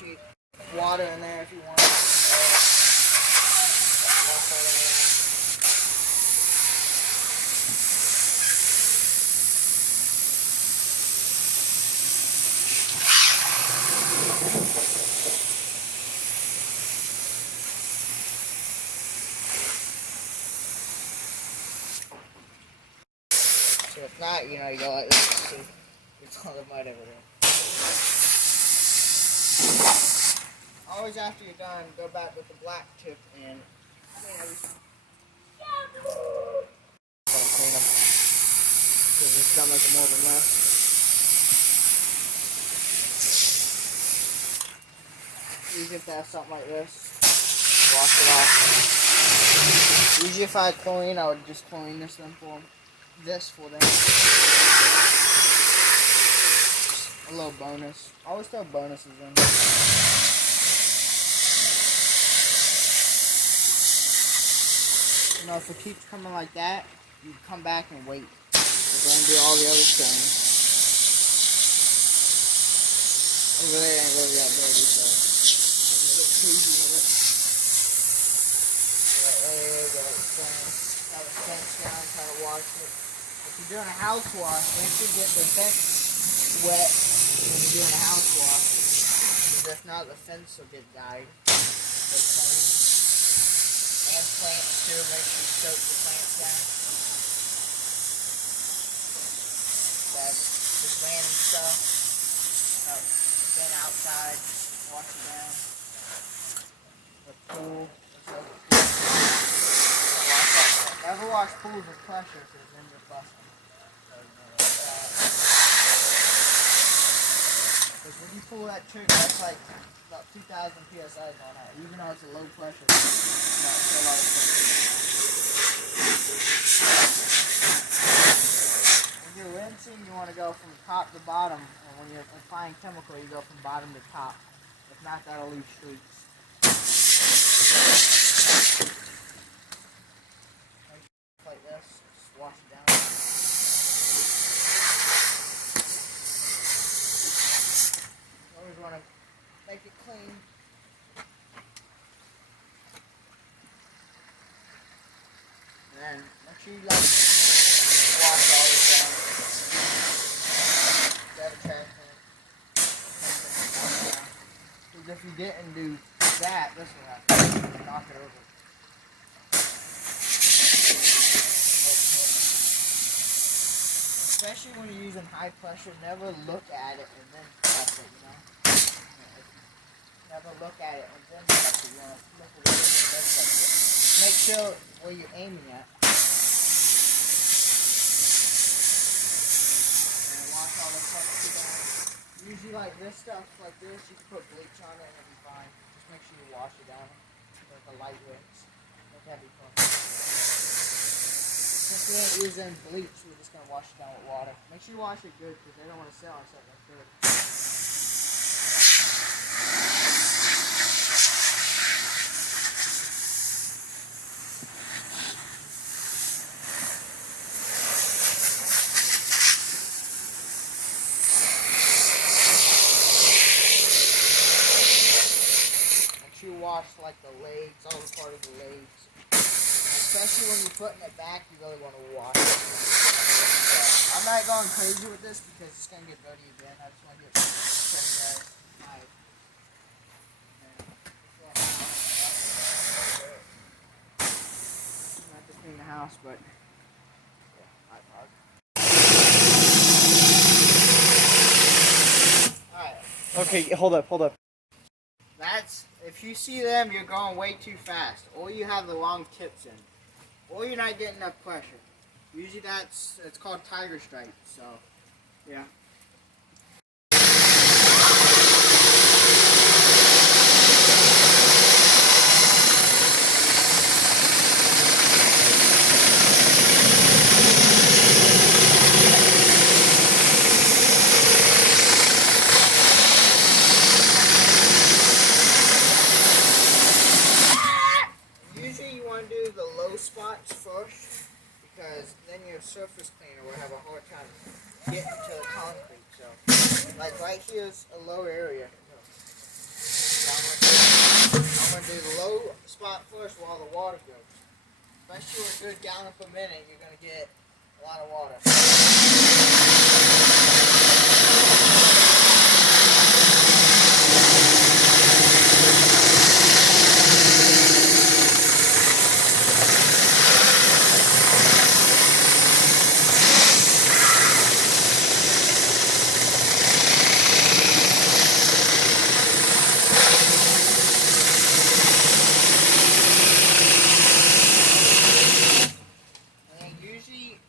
sure you water in there if you want. So if not, you know, you go like this. See, there's all the mud everywhere. Always after you're done, go back with the black tip and clean everything. Clean them. Because it's not making more of a mess. Usually if they have something like this, wash it off. Usually if I had chlorine, I would just chlorine this for them. A little bonus. Always throw bonuses in. You know, if it keeps coming like that, you come back and wait. We're going to do all the other things. Over there ain't really that dirty, so I'm a little crazy with it. Have a fence down, try to wash it. If you're doing a house wash, make sure you get the fence wet when you're doing a house wash. Because if not, the fence will get dyed. And plants too, make sure you soak the plants down. Just random stuff. Been outside, wash it down. The pool. Never wash pools with pressure because then you're busting. Because when you pull that trigger, that's like about 2,000 psi on that. Even though it's a low pressure, it's a lot of pressure. When you're rinsing, you want to go from top to bottom. And when you're applying chemical, you go from bottom to top. If not, that'll leave streaks. Like this, just wash it down. You always want to make it clean. And then make sure you wash all this down. Grab a trash can. Because if you didn't do that, this will happen. Knock it over. Especially when you're using high pressure, never look at it and then press it, you know? Never look at it and then press it, you want to look at it and then press it. Make sure where you're aiming at. And wash all the chemicals down. Usually like this stuff, like this, you can put bleach on it and it'll be fine. Just make sure you wash it down with a light rinse. Make heavy fun. Since we ain't using bleach, we're just going to wash it down with water. Make sure you wash it good because they don't want to sit on something that's dirty. Make sure you wash like the legs, all the part of the legs. Especially when you're putting it back, you really want to wash it. So, I'm not going crazy with this because it's going to get dirty again. I just want to get some guys. I have to clean the house, but Alright. Okay, hold up. That's, if you see them, you're going way too fast. Or you have the wrong tips in. Or you're not getting enough pressure. Usually it's called tiger stripe, so, yeah. Spots first, because then your surface cleaner will have a hard time getting to the concrete. So, like right here is a lower area. I'm going to do the low spot first while the water goes. Especially with a good gallon per minute, you're going to get a lot of water.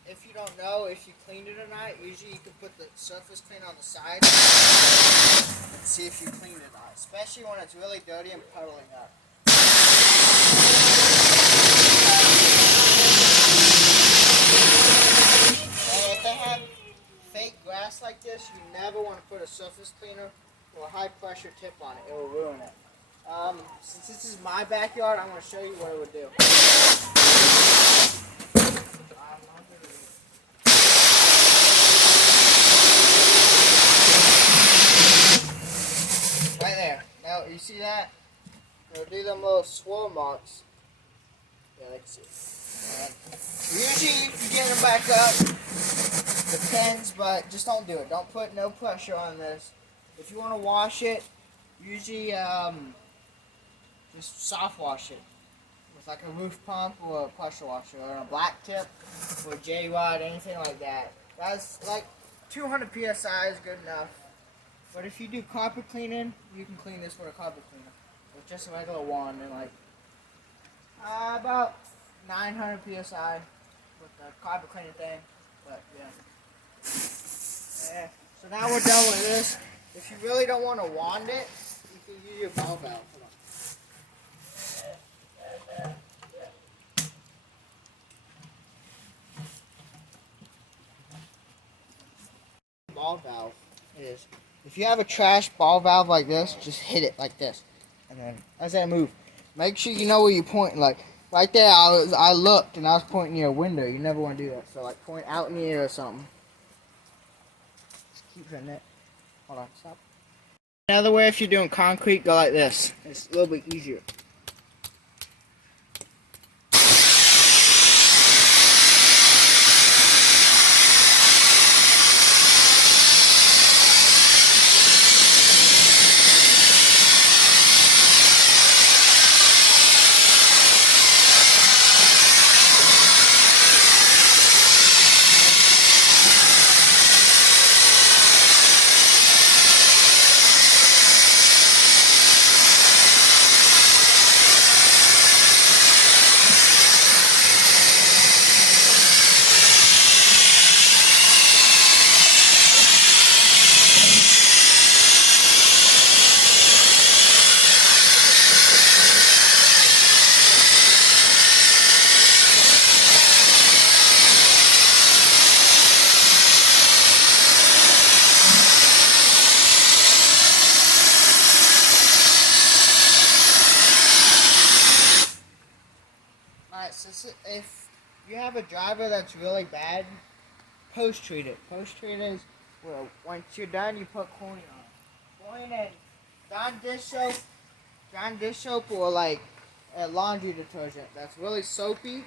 If you don't know if you cleaned it or not, usually you can put the surface cleaner on the side and see if you cleaned it or not, especially when it's really dirty and puddling up. And if they have fake grass like this, you never want to put a surface cleaner or a high pressure tip on it. It will ruin it. Since this is my backyard, I'm going to show you what it would do. Right there. Now, you see that? It'll do them little swirl marks. Yeah, they can see it. Usually you can get them back up. Depends, but just don't do it. Don't put no pressure on this. If you want to wash it, usually just soft wash it with like a roof pump or a pressure washer or a black tip or a J-rod, anything like that. That's like 200 psi is good enough. But if you do carpet cleaning, you can clean this with a carpet cleaner with just a regular wand and like about 900 psi with the carpet cleaning thing. But yeah. So now we're done with this. If you really don't want to wand it, you can use your ball valve. Hold on. Ball valve is, if you have a trash ball valve like this, just hit it like this, and then as I move, make sure you know where you're pointing. Like right there, I looked and I was pointing near a window. You never want to do that. So like point out in the air or something. Just keep hitting it. Hold on, stop. Another way, if you're doing concrete, go like this. It's a little bit easier. Alright, so if you have a driver that's really bad, post-treat it. Post-treat is, well, once you're done, you put chlorine on it. Chlorine and Dawn dish soap or like a laundry detergent that's really soapy.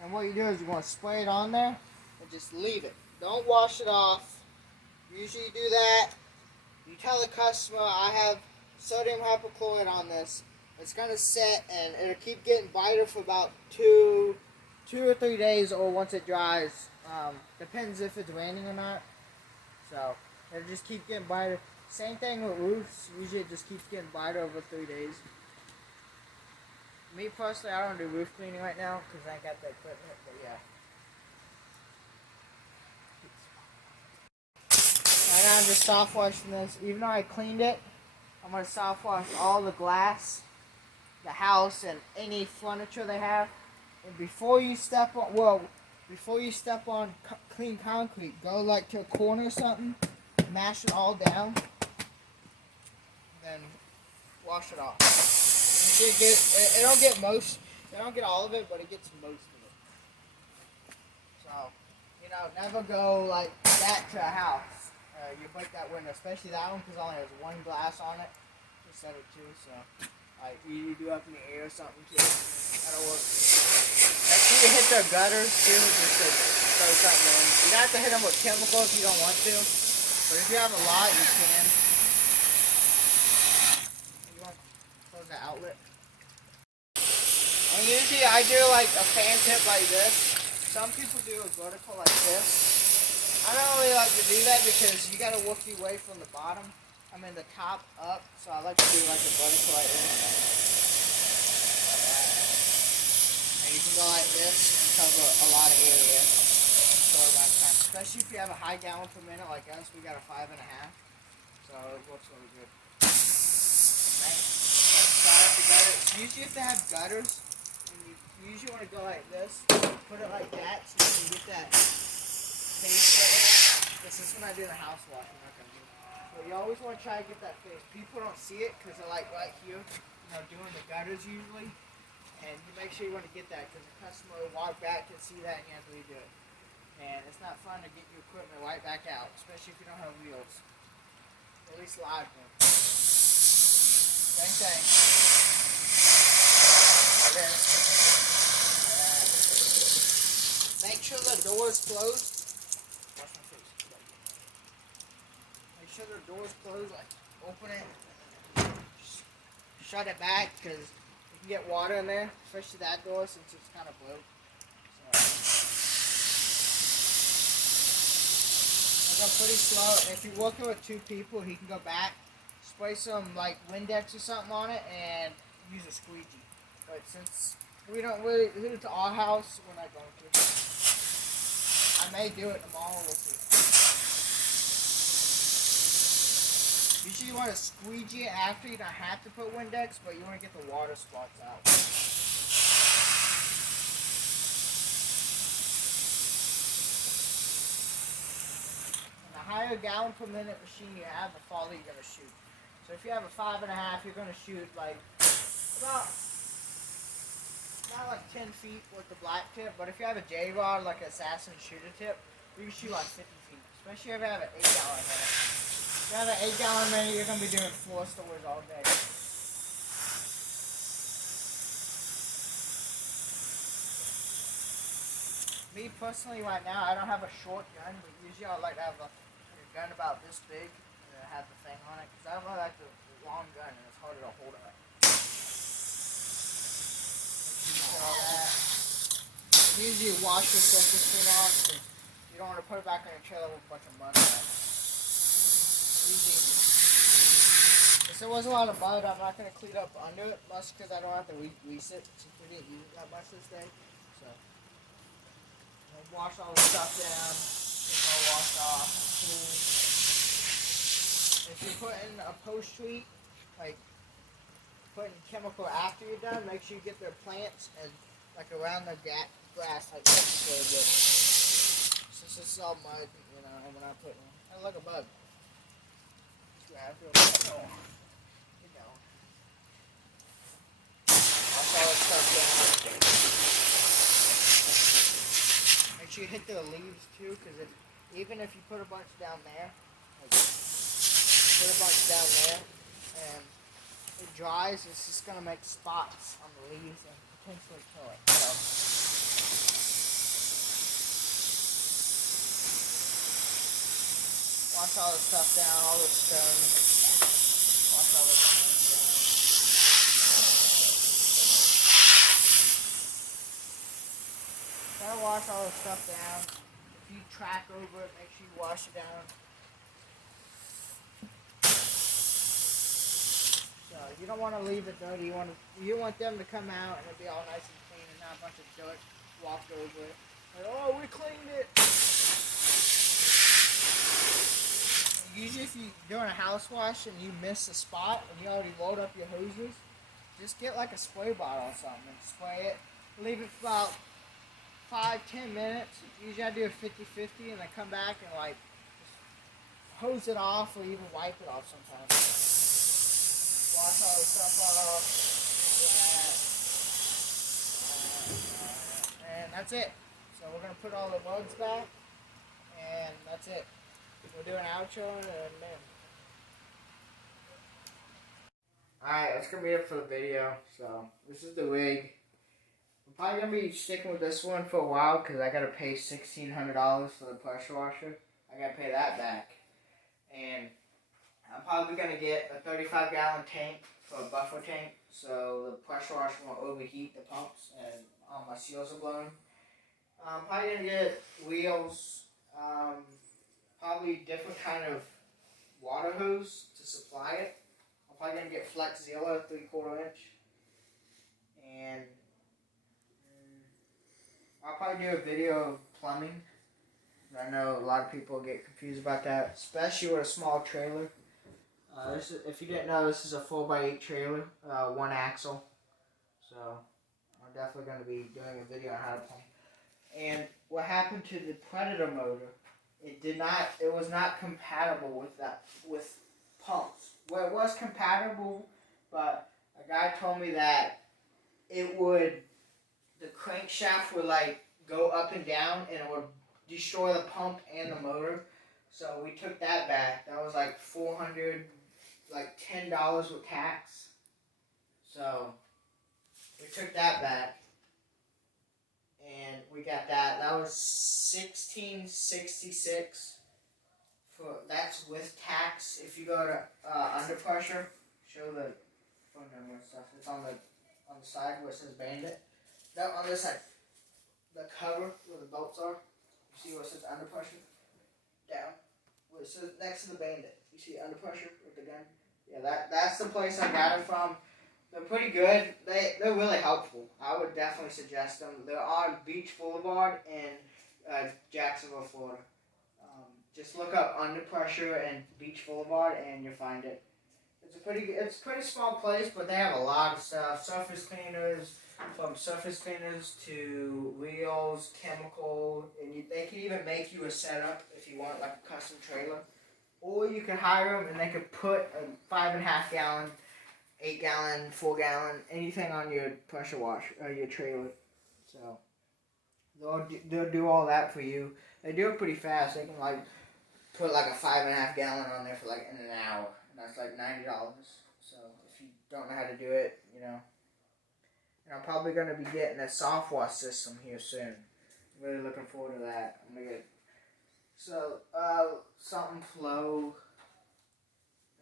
And what you do is you want to spray it on there and just leave it. Don't wash it off. Usually you do that. You tell the customer, I have sodium hypochlorite on this. It's going to set and it'll keep getting brighter for about two or 3 days, or once it dries. Depends if it's raining or not. So it'll just keep getting brighter. Same thing with roofs. Usually it just keeps getting brighter over 3 days. Me personally, I don't do roof cleaning right now because I ain't got the equipment, but yeah. Right now I'm just soft washing this. Even though I cleaned it, I'm going to soft wash all the glass, the house, and any furniture they have. And before you step on clean concrete, go like to a corner or something, mash it all down, then wash it off. It don't get all of it, but it gets most of it. So, never go like that to a house. You break that window, especially that one, because it only has one glass on it instead of two. So. Like you do up in the air or something too. That'll work. Make sure you hit their gutters too, just to throw something in. You don't have to hit them with chemicals if you don't want to. But if you have a lot, you can. You want to close the outlet. And usually I do like a fan tip like this. Some people do a vertical like this. I don't really like to do that because you got to work your way from the bottom, the top up. So I like to do like a vertical like this. And you can go like this and cover a lot of area. Short amount of time. Especially if you have a high gallon per minute like us, we got a 5.5. So it works really good. Right? So start up the gutters. Usually if they have gutters, you usually want to go like this, put it like that so you can get that face right there. This is when I do the house wash. But you always want to try to get that face. People don't see it because they're like right here, doing the gutters usually. And you make sure you want to get that because the customer will walk back and see that and you have to redo it. And it's not fun to get your equipment right back out, especially if you don't have wheels. At least live ones. Same thing. Make sure the door is closed. Wash my face. Make sure the door is closed. Like open it. Shut it back because you can get water in there, especially that door since it's kind of blue. So go pretty slow. If you're working with 2 people, he can go back, spray some like Windex or something on it, and use a squeegee. But since we don't really do it to our house, we're not going to. I may do it tomorrow, we'll see. Usually you want to squeegee it after. You don't have to put Windex, but you want to get the water spots out. And the higher gallon per minute machine you have, the farther you're going to shoot. So if you have a 5.5, you're going to shoot like about 10 feet with the black tip, but if you have a J-rod, like an assassin shooter tip, you can shoot like 50 feet, especially if you have an 8-gallon minute. If you have an 8-gallon minute, you're going to be doing floor stores all day. Me personally, right now, I don't have a short gun, but usually I like to have a gun about this big, and have the thing on it, because I don't really like the long gun, and it's harder to hold it. All that. Usually you wash your filter screen off because you don't want to put it back in your trailer with a bunch of mud on it. Usually, if there was a lot of mud, I'm not going to clean up under it, much because I don't have to grease it since we didn't use it that much this day. So, wash all the stuff down, get it all washed off, clean. If you're putting a post treat, like putting chemical after you're done, make sure you get their plants and like around the grass like this really good. Since this is all mud, and we're not putting it like a bug. Yeah, I feel like I'll follow stuff down. Make sure you hit the leaves too, because even if you put a bunch down there, and it dries, it's just going to make spots on the leaves and potentially kill it. So, wash all the stuff down, all the stones. Wash all the stones down. Try to wash all the stuff down. If you track over it, make sure you wash it down. So you don't want to leave it dirty. You want them to come out and it'll be all nice and clean and not a bunch of dirt walked over it. Like, oh, we cleaned it. Usually if you're doing a house wash and you miss a spot and you already load up your hoses, just get like a spray bottle or something and spray it. Leave it for about 5-10 minutes. Usually I do a 50-50 and I come back and like just hose it off or even wipe it off sometimes. Wash all the stuff off. And that's it. So we're going to put all the mugs back. And that's it. We'll do an outro and then. Alright, that's gonna be it for the video. So, this is the rig. I'm probably gonna be sticking with this one for a while because I gotta pay $1,600 for the pressure washer. I gotta pay that back. And I'm probably gonna get a 35-gallon tank for a buffer tank so the pressure washer won't overheat the pumps and all my seals are blown. I'm probably gonna get wheels, probably different kind of water hose to supply it. I'm probably gonna get Flex Zilla 3/4 inch, and I'll probably do a video of plumbing. I know a lot of people get confused about that, especially with a small trailer. If you didn't know, this is a 4x8 trailer, one axle. So I'm definitely going to be doing a video on how to plumb. And what happened to the Predator motor? It was not compatible with pumps. Well, it was compatible, but a guy told me that the crankshaft would like go up and down and it would destroy the pump and the motor. So we took that back. That was like $10 with tax. So we took that back and we got that. That was $1,666 that's with tax. If you go to Under Pressure, show the phone number and stuff. It's on the side where it says Bandit. No, on this side, the cover where the bolts are. You see where it says Under Pressure? Down. Where it says next to the Bandit. You see Under Pressure with the gun? Yeah, that's the place I got it from. They're pretty good. They're really helpful. I would definitely suggest them. They're on Beach Boulevard in Jacksonville, Florida. Just look up Under Pressure and Beach Boulevard and you'll find it. It's a pretty small place, but they have a lot of stuff. Surface cleaners, from surface cleaners to wheels, chemical, and they can even make you a setup if you want like a custom trailer. Or you can hire them and they could put a 5.5 gallon, 8 gallon, 4 gallon, anything on your pressure wash or your trailer. So they'll do all that for you. They do it pretty fast. They can like put like a 5.5 gallon on there for like in an hour, and that's like $90. So if you don't know how to do it, you know. And I'm probably gonna be getting a soft wash system here soon. Really looking forward to that. I'm gonna get something flow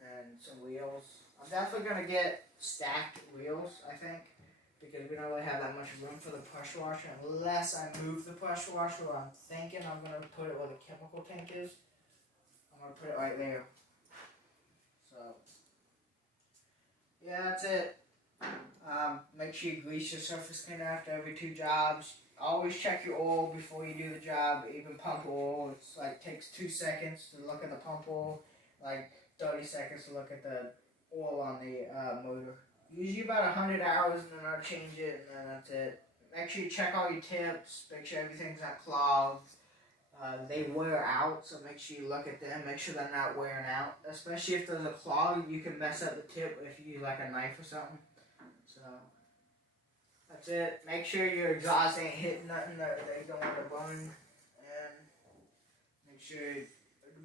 and some wheels. I'm definitely gonna get stacked wheels, I think, because we don't really have that much room for the pressure washer unless I move the pressure washer. I'm thinking I'm gonna put it where the chemical tank is. I'm gonna put it right there. So yeah, that's it. Make sure you grease your surface cleaner after every 2 jobs. Always check your oil before you do the job. Even pump oil, it's like takes 2 seconds to look at the pump oil, like 30 seconds to look at the oil on the motor. Usually about 100 hours, and then I'll change it, and then that's it. Make sure you check all your tips. Make sure everything's not clogged. They wear out, so make sure you look at them. Make sure they're not wearing out. Especially if there's a clog, you can mess up the tip if you use like a knife or something. So that's it. Make sure your exhaust ain't hitting nothing that they don't want to burn. And make sure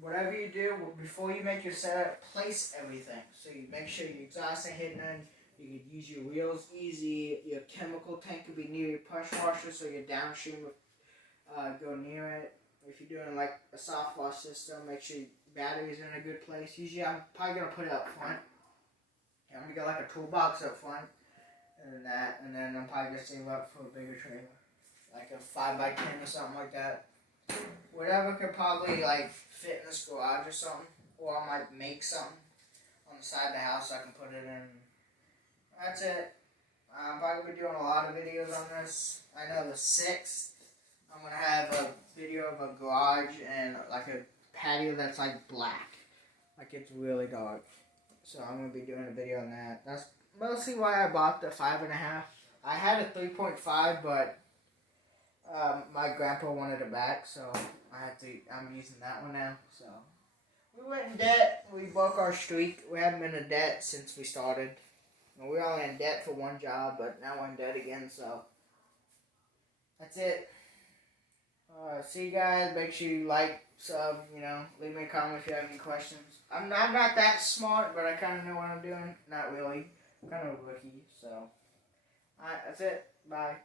whatever you do before you make your setup, place everything. So you make sure your exhaust ain't hitting nothing. You can use your wheels easy. Your chemical tank could be near your pressure washer, so your downstream will go near it. If you're doing like a soft wash system, make sure your battery's in a good place. Usually I'm probably going to put it up front. I'm going to get like a toolbox up front. And then I'm probably going to save up for a bigger trailer. Like a 5x10 or something like that. Whatever could probably like fit in this garage or something. Or I might make something on the side of the house so I can put it in. That's it. I'm probably going to be doing a lot of videos on this. I know the 6th, I'm going to have a video of a garage and like a patio that's like black. Like it's really dark. So I'm going to be doing a video on that. That's mostly why I bought the 5.5. I had a 3.5, but my grandpa wanted it back, so I'm using that one now. So we went in debt. We broke our streak. We haven't been in debt since we started. We were only in debt for one job, but now we're in debt again, so that's it. See you guys. Make sure you like, sub, leave me a comment if you have any questions. I'm not that smart, but I kind of know what I'm doing. Not really. I'm kind of a rookie, so. Alright, that's it. Bye.